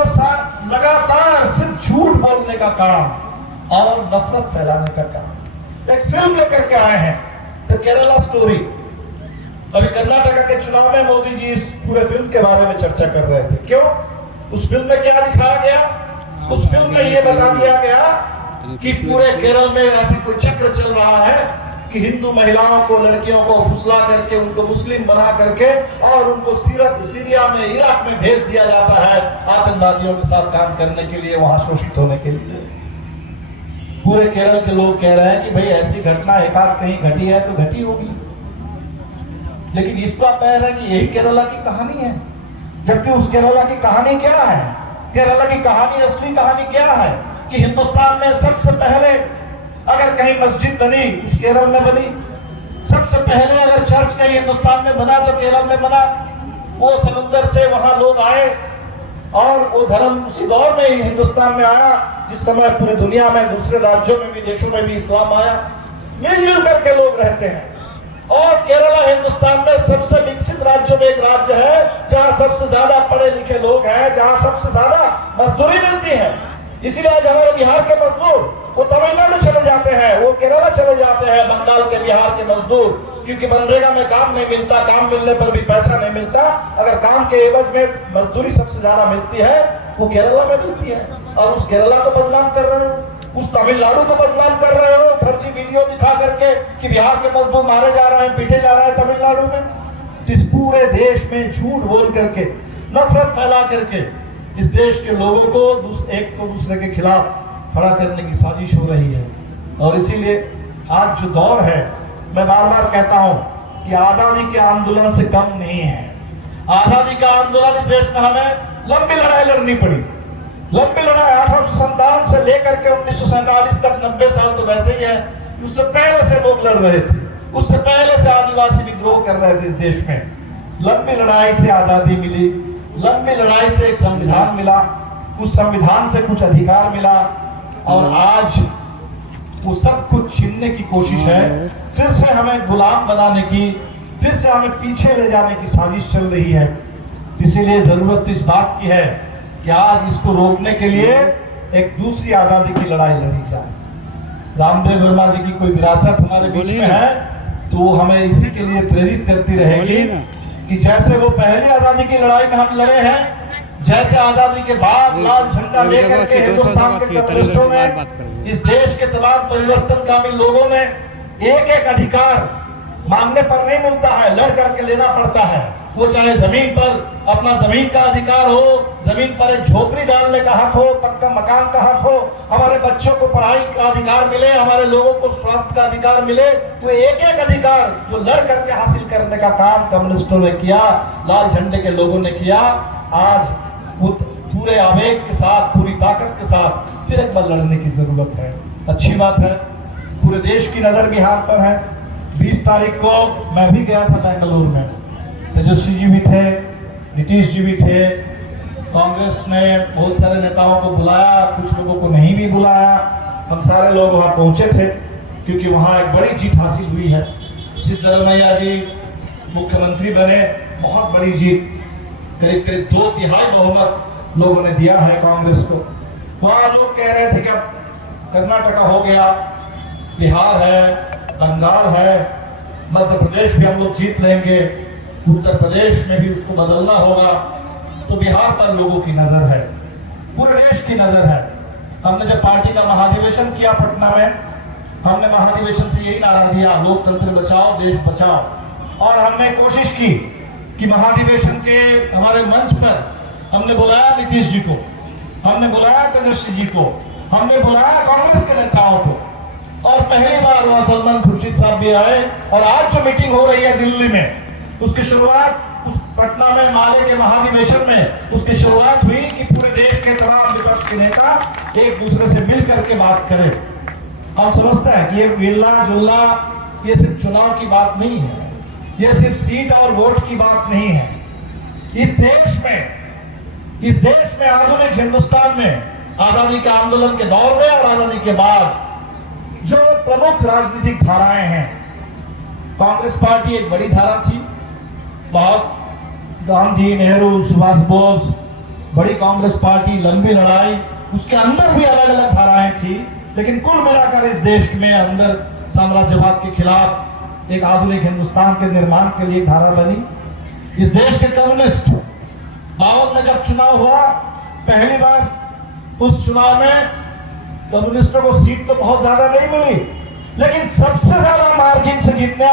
लगातार सिर्फ झूठ बोलने का काम और नफरत फैलाने का काम। एक फिल्म लेकर के आए हैं द केरला स्टोरी। अभी कर्नाटका के चुनाव में मोदी जी इस पूरे फिल्म के बारे में चर्चा कर रहे थे। क्यों? उस फिल्म में क्या दिखाया गया? उस फिल्म में ये बता दिया गया कि पूरे केरल में ऐसी कोई चक्र चल रहा है कि हिंदू महिलाओं को, लड़कियों को फुसला करके उनको मुस्लिम बना करके और उनको सीरिया में, इराक में भेज दिया जाता है आतंकवादियों के साथ काम करने के लिए, वहां शोषित होने के लिए। पूरे केरल के लोग कह रहे हैं कि भाई ऐसी घटना एकाध कहीं घटी है तो घटी होगी, लेकिन इस बात कह रहे हैं कि यही केरला की कहानी है। जबकि उस केरला की कहानी क्या है? केरला की कहानी, असली कहानी क्या है कि हिंदुस्तान में सबसे पहले अगर कहीं मस्जिद बनी उस केरल में बनी, सबसे पहले अगर चर्च कहीं हिंदुस्तान में बना तो केरल में बना। वो समुद्र से वहां लोग आए और वो धर्म उसी दौर में ही हिंदुस्तान में आया जिस समय पूरी दुनिया में, दूसरे राज्यों में भी, देशों में भी इस्लाम आया। मिलजुल करके लोग रहते हैं और केरला हिंदुस्तान में सबसे विकसित राज्यों में एक राज्य है जहां सबसे ज्यादा पढ़े लिखे लोग हैं, जहां सबसे ज्यादा मजदूरी मिलती है। इसीलिए आज हमारे बिहार के मजदूर वो तमिलनाडु चले जाते हैं, वो केरला चले जाते हैं, बंगाल के, बिहार के मजदूर, क्योंकि मनरेगा में काम नहीं मिलता, काम मिलने पर भी पैसा नहीं मिलता। अगर काम के एवज में मजदूरी सबसे ज्यादा मिलती है वो केरला में मिलती है। और उस केरला को बदनाम कर रहे हो, उस तमिलनाडु को बदनाम कर रहे हो फर्जी वीडियो दिखा करके कि बिहार के मजदूर मारे जा रहे हैं, पीटे जा रहे हैं तमिलनाडु में। इस पूरे देश में झूठ बोल करके, नफरत फैला करके इस देश के लोगों को एक तो दूसरे के खिलाफ खड़ा करने की साजिश हो रही है। और इसीलिए आज जो दौर है, मैं बार बार कहता हूं कि आजादी के आंदोलन से कम नहीं है। आजादी का आंदोलन इस देश में हमें लंबी लड़ाई लड़नी पड़ी, लंबी लड़ाई 1857 से लेकर के 1947 तक, 90 साल तो वैसे ही है। उससे पहले से लोग लड़ रहे थे, उससे पहले से आदिवासी विद्रोह कर रहे थे इस देश में। लंबी लड़ाई से आजादी मिली, लंबी लड़ाई से एक संविधान मिला, उस संविधान से कुछ अधिकार मिला और आज वो सब कुछ छीनने की कोशिश है। फिर से हमें गुलाम बनाने की, फिर से हमें पीछे ले जाने की साजिश चल रही है। इसीलिए जरूरत इस बात की है कि आज इसको रोकने के लिए एक दूसरी आजादी की लड़ाई लड़ी जाए। रामदेव वर्मा जी की कोई विरासत हमारे बीच में है तो हमें इसी के लिए प्रेरित करती रहेगी कि जैसे वो पहली आजादी की लड़ाई में हम लड़े हैं, जैसे आजादी के बाद लाल झंडा लेकर के हिंदुस्तान के कम्युनिस्टों में, इस देश के तमाम परिवर्तनकामी लोगों में एक एक अधिकार मांगने पर नहीं मिलता है, लड़ करके लेना पड़ता है। वो चाहे जमीन पर अपना जमीन का अधिकार हो, जमीन पर एक झोपड़ी डालने का हक हो, पक्का मकान का हक हो, हमारे बच्चों को पढ़ाई का अधिकार मिले, हमारे लोगों को स्वास्थ्य का अधिकार मिले। वो एक एक अधिकार जो लड़ करके हासिल करने का काम कम्युनिस्टों ने किया, लाल झंडे के लोगों ने किया। आज पूरे आवेग के साथ, पूरी ताकत के साथ फिर एक बार लड़ने की जरूरत है। अच्छी बात है, पूरे देश की नजर बिहार पर है। 20 तारीख को मैं भी गया था बेंगलुरु में, तेजस्वी जी भी थे, नीतीश जी भी थे। कांग्रेस ने बहुत सारे नेताओं को बुलाया, कुछ लोगों को नहीं भी बुलाया। हम सारे लोग वहां पहुंचे थे क्योंकि वहां एक बड़ी जीत हासिल हुई है। सिद्धरमैया जी मुख्यमंत्री बने, बहुत बड़ी जीत, करीब करीब 2/3 बहुमत लोगों ने दिया है कांग्रेस को। वहां लोग कह रहे थे कि अब कर्नाटका हो गया, बिहार है, बंगाल है, मध्य प्रदेश भी हम लोग जीत लेंगे, उत्तर प्रदेश में भी उसको बदलना होगा। तो बिहार पर लोगों की नजर है, पूरे देश की नजर है। हमने जब पार्टी का महाधिवेशन किया पटना में, हमने महाधिवेशन से यही नारा दिया, लोकतंत्र बचाओ, देश बचाओ। और हमने कोशिश की कि महाधिवेशन के हमारे मंच पर हमने बुलाया नीतीश जी को, हमने बुलाया तेजस्वी जी को, हमने बुलाया कांग्रेस के नेताओं को। और पहली बार वहां सलमान खुर्शीद साहब भी आए। और आज जो मीटिंग हो रही है दिल्ली में, उसकी शुरुआत उस पटना में माले के महाधिवेशन में उसकी शुरुआत हुई कि पूरे देश के तमाम विपक्ष के नेता एक दूसरे से मिल करके बात करें। हम समझते हैं कि ये विल्ला जुल्ला ये सिर्फ चुनाव की बात नहीं है, ये सिर्फ सीट और वोट की बात नहीं है। इस देश में आधुनिक हिंदुस्तान में आजादी के आंदोलन के दौर में और आजादी के बाद जो प्रमुख राजनीतिक धाराएं हैं, कांग्रेस पार्टी एक बड़ी धारा थी। बहुत गांधी, नेहरू, सुभाष बोस बड़ी कांग्रेस पार्टी, लंबी लड़ाई, उसके अंदर भी अलग अलग धाराएं थी, लेकिन कुल मिलाकर इस देश में अंदर साम्राज्यवाद के खिलाफ एक आधुनिक हिंदुस्तान के निर्माण के लिए धारा बनी। इस देश के कम्युनिस्ट 52 में जब चुनाव हुआ, पहली बार उस चुनाव में कम्युनिस्टों को सीट तो बहुत ज्यादा नहीं मिली, लेकिन सबसे ज्यादा मार्जिन से जीतने